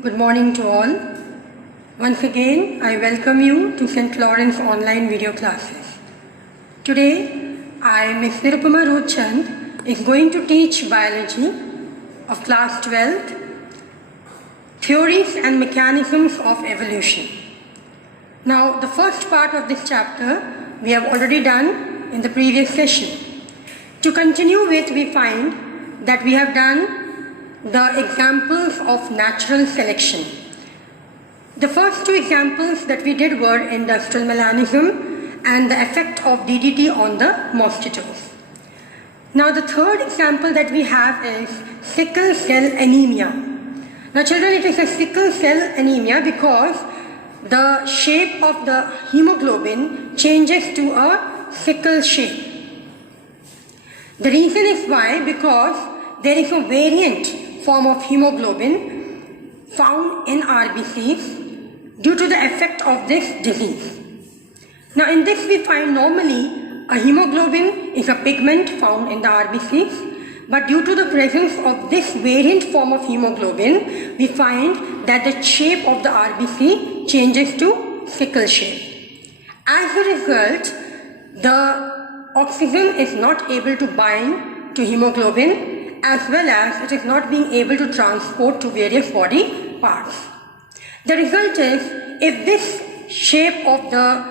Good morning to all. Once again, I welcome you to St. Lawrence online video classes. Today, I, Ms. Nirupama Rochand, is going to teach biology of class 12th, theories and mechanisms of evolution. Now, the first part of this chapter we have already done in the previous session. To continue with, we find that we have done the examples of natural selection. The first two examples that we did were industrial melanism and the effect of DDT on the mosquitoes. Now the third example that we have is sickle cell anemia. Now children, it is a sickle cell anemia because the shape of the hemoglobin changes to a sickle shape. The reason is why, because there is a variant form of hemoglobin found in RBCs due to the effect of this disease. Now in this we find normally a hemoglobin is a pigment found in the RBCs, but due to the presence of this variant form of hemoglobin, we find that the shape of the RBC changes to sickle shape. As a result, the oxygen is not able to bind to hemoglobin, as well as it is not being able to transport to various body parts. The result is, if this shape of the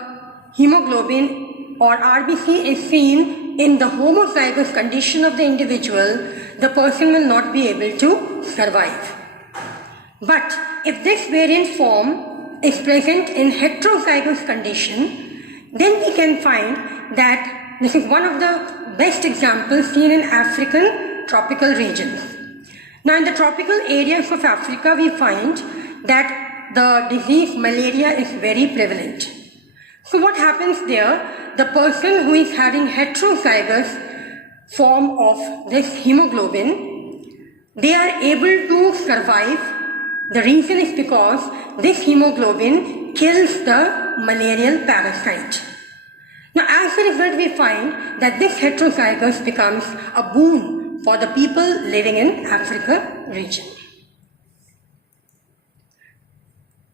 hemoglobin or RBC is seen in the homozygous condition of the individual, the person will not be able to survive. But if this variant form is present in heterozygous condition, then we can find that this is one of the best examples seen in African tropical regions. Now in the tropical areas of Africa, we find that the disease malaria is very prevalent. So what happens there? The person who is having heterozygous form of this hemoglobin, they are able to survive. The reason is because this hemoglobin kills the malarial parasite. Now as a result, we find that this heterozygous becomes a boon for the people living in Africa region.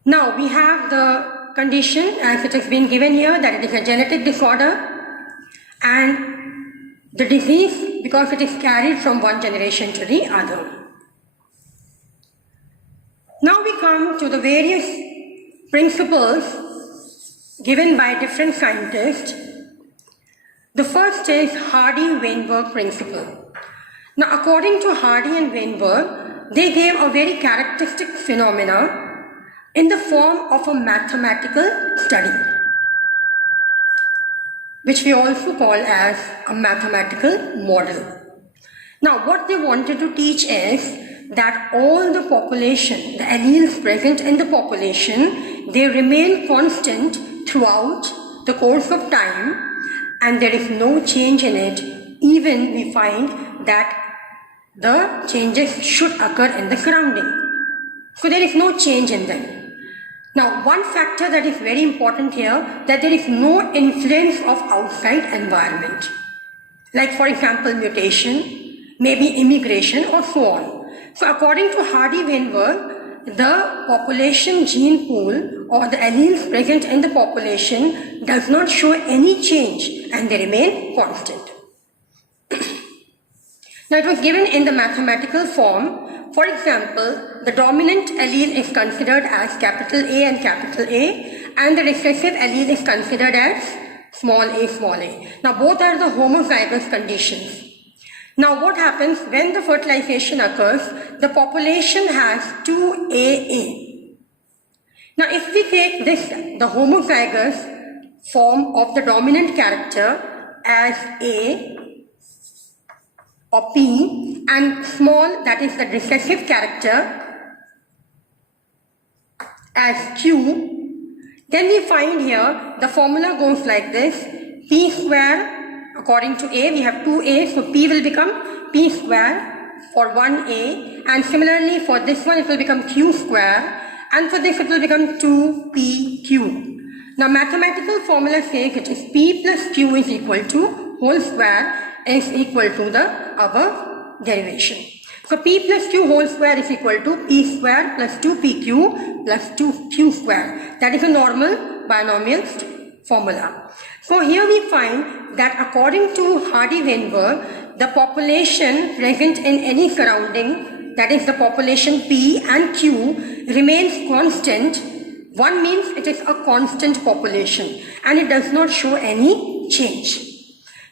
Now we have the condition as it has been given here, that it is a genetic disorder, and the disease because it is carried from one generation to the other. Now we come to the various principles given by different scientists. The first is Hardy-Weinberg principle. Now according to Hardy and Weinberg, they gave a very characteristic phenomena in the form of a mathematical study, which we also call as a mathematical model. Now what they wanted to teach is that all the population, the alleles present in the population, they remain constant throughout the course of time, and there is no change in it. Even we find that the changes should occur in the surrounding. So there is no change in them. Now one factor that is very important here, that there is no influence of outside environment. Like for example mutation, maybe immigration or so on. So according to Hardy-Weinberg, the population gene pool or the alleles present in the population does not show any change and they remain constant. Now it was given in the mathematical form. For example, the dominant allele is considered as capital A and capital A, and the recessive allele is considered as small a, small a. Now both are the homozygous conditions. Now what happens when the fertilization occurs? The population has 2AA. Now if we take this, the homozygous form of the dominant character as A or P, and small, that is the recessive character, as Q, then we find here the formula goes like this: P square, according to A we have 2A, so P will become P square for 1A, and similarly for this one it will become Q square, and for this it will become 2PQ. Now mathematical formula says it is P plus Q is equal to whole square is equal to the above derivation. So P plus Q whole square is equal to P square plus 2PQ plus 2Q square. That is a normal binomial formula. So here we find that according to Hardy-Weinberg, the population present in any surrounding, that is the population P and Q, remains constant. One means it is a constant population and it does not show any change.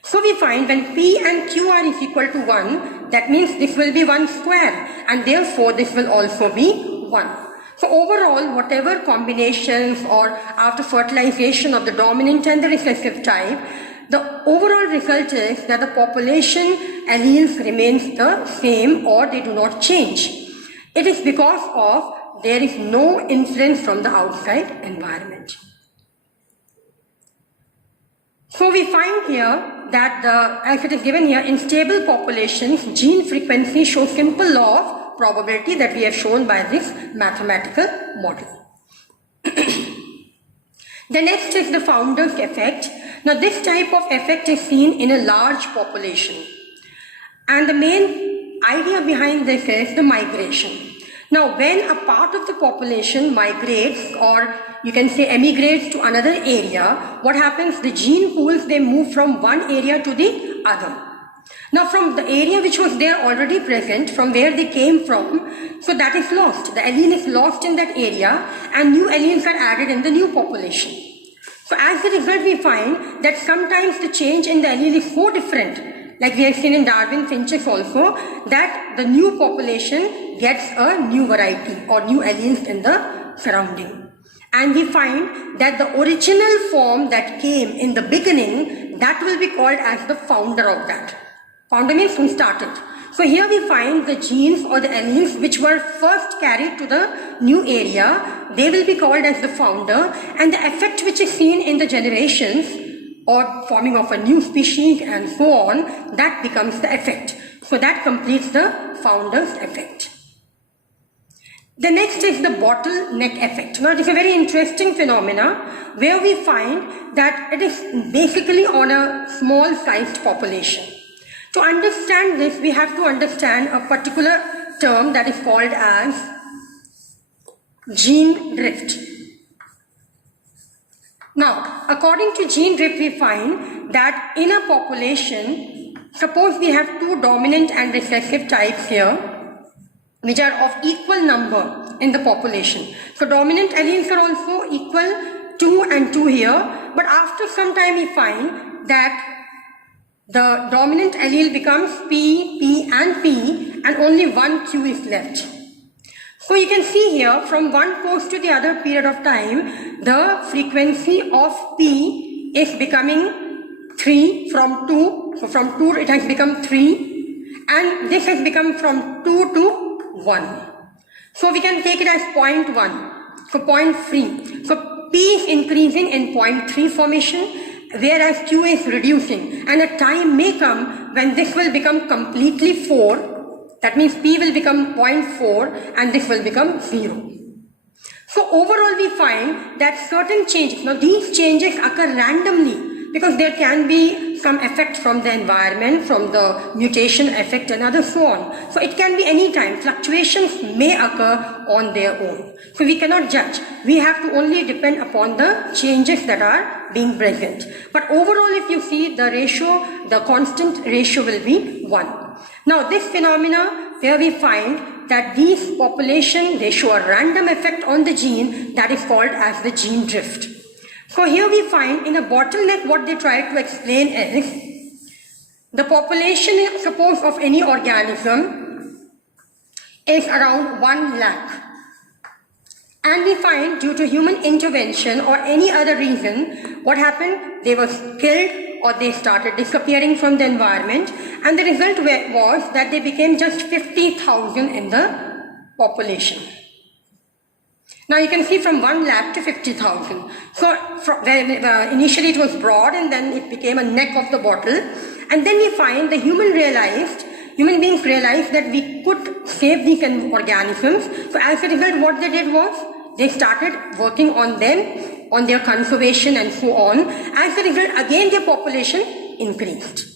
So we find when P and Q are is equal to 1, that means this will be 1 square and therefore this will also be 1. So overall, whatever combinations or after fertilization of the dominant and the recessive type, the overall result is that the population alleles remains the same or they do not change. It is because of there is no influence from the outside environment. So we find here that as it is given here, in stable populations, gene frequency shows simple law of probability that we have shown by this mathematical model. The next is the founder's effect. Now this type of effect is seen in a large population. And the main idea behind this is the migration. Now when a part of the population migrates, or you can say emigrates to another area, what happens? The gene pools, they move from one area to the other. Now from the area which was there already present, from where they came from, so that is lost. The allele is lost in that area and new alleles are added in the new population. So as a result, we find that sometimes the change in the allele is so different, like we have seen in Darwin finches also, that the new population gets a new variety or new alleles in the surrounding. And we find that the original form that came in the beginning, that will be called as the founder of that. Founder means who started. So here we find the genes or the alleles which were first carried to the new area, they will be called as the founder, and the effect which is seen in the generations or forming of a new species and so on, that becomes the effect. So that completes the founder's effect. The next is the bottleneck effect. Now it is a very interesting phenomena where we find that it is basically on a small sized population. To understand this, we have to understand a particular term that is called as gene drift. Now, according to gene drift, we find that in a population, suppose we have two dominant and recessive types here, which are of equal number in the population. So dominant alleles are also equal 2 and 2 here, but after some time we find that the dominant allele becomes P, P and P, and only one Q is left. So you can see here from one post to the other period of time, the frequency of P is becoming 3 from 2. So from 2 it has become 3, and this has become from 2 to 1. So we can take it as 0.1. So 0.3. So P is increasing in 0.3 formation, whereas Q is reducing, and a time may come when this will become completely 4. That means P will become 0.4 and this will become 0. So overall we find that certain changes, now these changes occur randomly because there can be some effect from the environment, from the mutation effect and other so on. So it can be any time. Fluctuations may occur on their own. So we cannot judge. We have to only depend upon the changes that are being present. But overall, if you see the ratio, the constant ratio will be 1. Now this phenomena where we find that these population, they show a random effect on the gene, that is called as the gene drift. So here we find in a bottleneck what they try to explain is the population, suppose of any organism, is around 1 lakh. And we find due to human intervention or any other reason, what happened? They were killed or they started disappearing from the environment, and the result was that they became just 50,000 in the population. Now you can see from 1 lakh to 50,000. So initially it was broad and then it became a neck of the bottle. And then we find the human beings realized that we could save these organisms. So as a result, what they did was they started working on them, on their conservation and so on. As a result, again their population increased.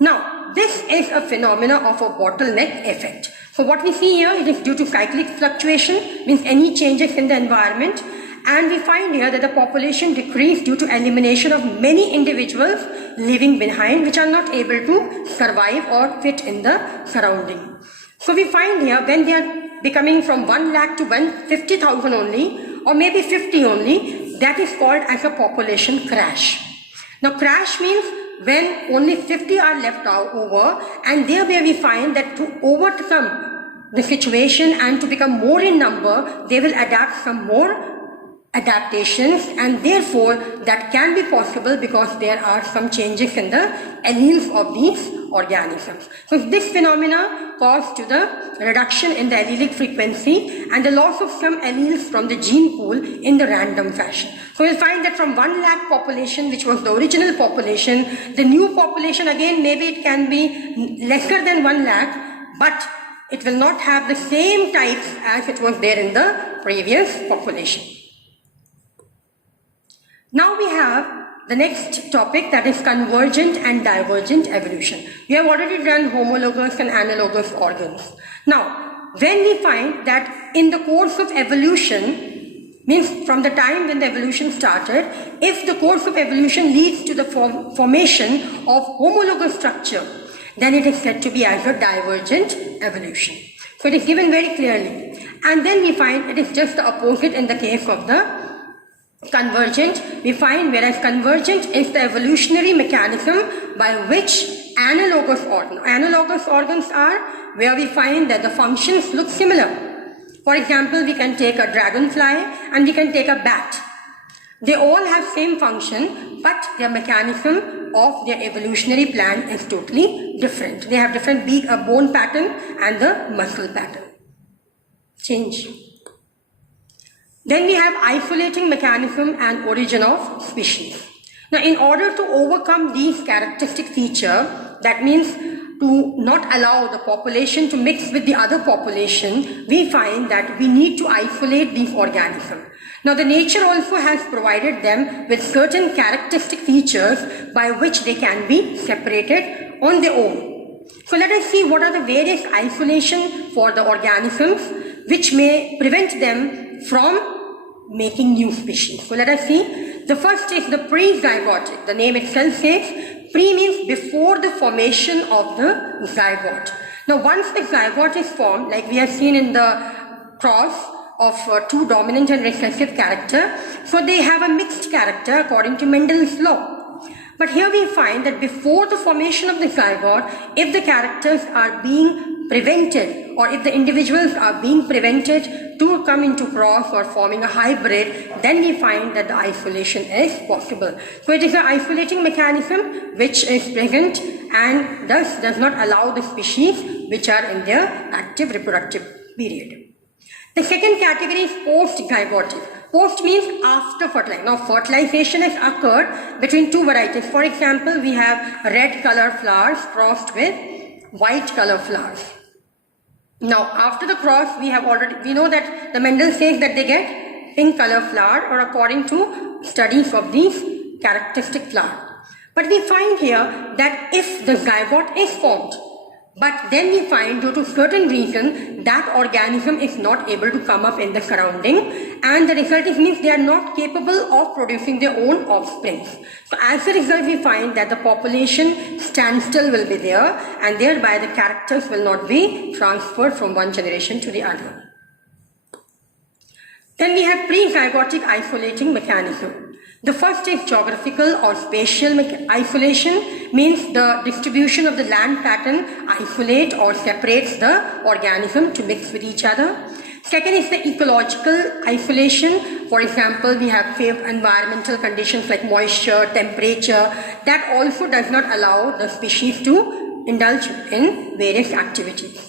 Now this is a phenomena of a bottleneck effect. So what we see here, it is due to cyclic fluctuation, means any changes in the environment, and we find here that the population decreased due to elimination of many individuals leaving behind which are not able to survive or fit in the surrounding. So we find here when they are becoming from 1 lakh to 150,000 only, or maybe 50 only, that is called as a population crash. Now crash means when only 50 are left over, and there where we find that to overcome the situation and to become more in number, they will adapt some more adaptations, and therefore that can be possible because there are some changes in the alleles of these organisms. So this phenomena caused to the reduction in the allelic frequency and the loss of some alleles from the gene pool in the random fashion. So you'll find that from 1 lakh population, which was the original population, the new population again maybe it can be lesser than 1 lakh, but it will not have the same types as it was there in the previous population. Now we have the next topic, that is convergent and divergent evolution. We have already done homologous and analogous organs. Now, when we find that in the course of evolution, means from the time when the evolution started, if the course of evolution leads to the formation of homologous structure, then it is said to be as a divergent evolution. So it is given very clearly. And then we find it is just the opposite in the case of the convergent. We find whereas convergent is the evolutionary mechanism by which analogous organs are where we find that the functions look similar. For example, we can take a dragonfly and we can take a bat. They all have same function, but their mechanism of their evolutionary plan is totally different. They have different bone pattern and the muscle pattern. Change. Then we have isolating mechanism and origin of species. Now, in order to overcome these characteristic features, that means to not allow the population to mix with the other population, we find that we need to isolate these organisms. Now, the nature also has provided them with certain characteristic features by which they can be separated on their own. So, let us see what are the various isolation for the organisms which may prevent them from making new species. So let us see. The first is the pre-zygotic. The name itself says pre means before the formation of the zygote. Now once the zygote is formed, like we have seen in the cross of two dominant and recessive character, so they have a mixed character according to Mendel's law. But here we find that before the formation of the zygote, if the characters are being prevented, or if the individuals are being prevented to come into cross or forming a hybrid, then we find that the isolation is possible. So it is an isolating mechanism which is present and thus does not allow the species which are in their active reproductive period. The second category is post-zygotic. Post means after fertilization. Now fertilization has occurred between two varieties. For example, we have red color flowers crossed with white color flowers. Now after the cross, we know that the Mendel says that they get pink color flower, or according to studies of these characteristic flower. But we find here that if the zygote is formed, but then we find due to certain reason that organism is not able to come up in the surrounding, and the result means they are not capable of producing their own offspring. So as a result, we find that the population standstill will be there, and thereby the characters will not be transferred from one generation to the other. Then we have pre-zygotic isolating mechanism. The first is geographical or spatial isolation, means the distribution of the land pattern isolate or separates the organism to mix with each other. Second is the ecological isolation. For example, we have environmental conditions like moisture, temperature, that also does not allow the species to indulge in various activities.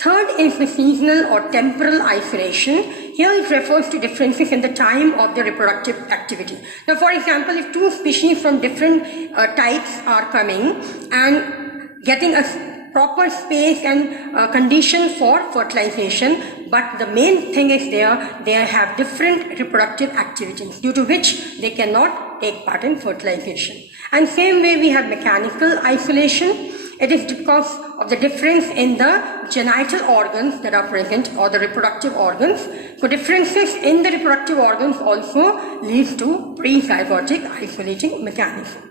Third is the seasonal or temporal isolation. Here it refers to differences in the time of the reproductive activity. Now, for example, if two species from different types are coming and getting a proper space and condition for fertilization, but the main thing is they have different reproductive activities due to which they cannot take part in fertilization. And same way we have mechanical isolation. It is because of the difference in the genital organs that are present, or the reproductive organs. So differences in the reproductive organs also leads to pre-zygotic isolating mechanism.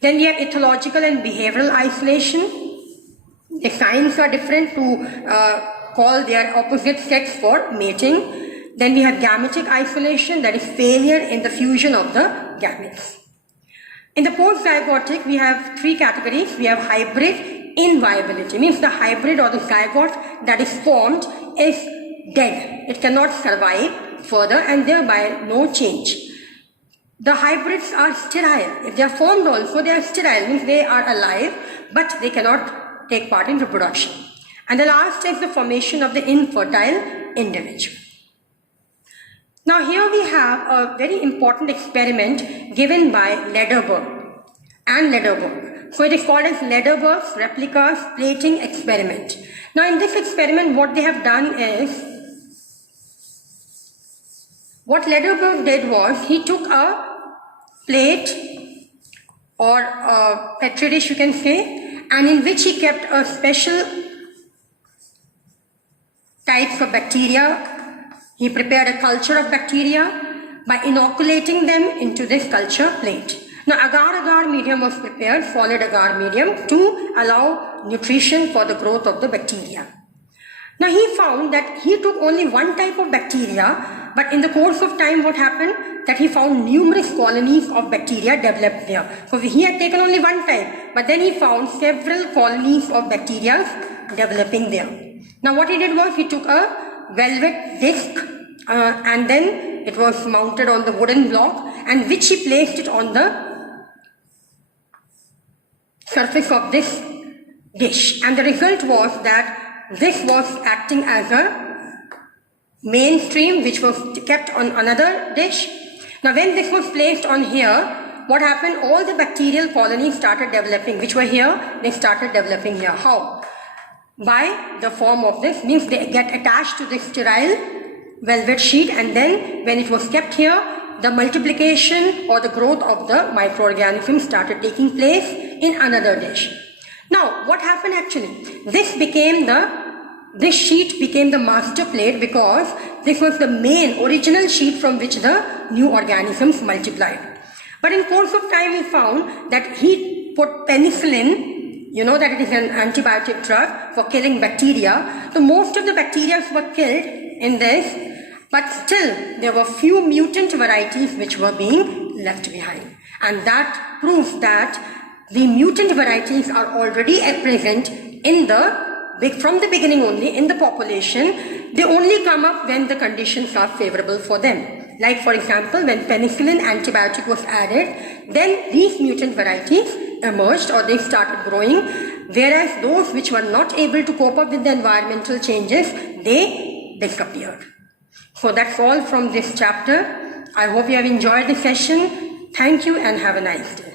Then we have ethological and behavioral isolation. The signs are different to call their opposite sex for mating. Then we have gametic isolation, that is failure in the fusion of the gametes. In the post-zygotic, we have three categories. We have hybrid inviability, means the hybrid or the zygote that is formed is dead. It cannot survive further and thereby no change. The hybrids are sterile. If they are formed also, they are sterile, means they are alive, but they cannot take part in reproduction. And the last is the formation of the infertile individual. Now here we have a very important experiment given by Lederberg and Lederberg. So it is called as Lederberg's replicas plating experiment. Now in this experiment what they have done is, what Lederberg did was, he took a plate or a petri dish you can say, and in which he kept a special types of bacteria. He prepared a culture of bacteria by inoculating them into this culture plate. Now agar-agar medium was prepared, solid agar medium, to allow nutrition for the growth of the bacteria. Now he found that he took only one type of bacteria, but in the course of time what happened, that he found numerous colonies of bacteria developed there. So he had taken only one type, but then he found several colonies of bacteria developing there. Now what he did was, he took a velvet disc and then it was mounted on the wooden block, and which he placed it on the surface of this dish, and the result was that this was acting as a mainstream which was kept on another dish. Now when this was placed on here, what happened, all the bacterial colonies started developing, which were here, they started developing here. How? By the form of this, means they get attached to this sterile velvet sheet, and then when it was kept here, the multiplication or the growth of the microorganisms started taking place in another dish. Now what happened actually, this sheet became the master plate, because this was the main original sheet from which the new organisms multiplied. But in course of time we found that he put penicillin, you know that it is an antibiotic drug for killing bacteria. So most of the bacteria were killed in this, but still there were few mutant varieties which were being left behind. And that proves that the mutant varieties are already present in from the beginning only in the population. They only come up when the conditions are favorable for them. Like for example, when penicillin antibiotic was added, then these mutant varieties emerged, or they started growing, whereas those which were not able to cope up with the environmental changes, they disappeared. So that's all from this chapter. I hope you have enjoyed the session. Thank you and have a nice day.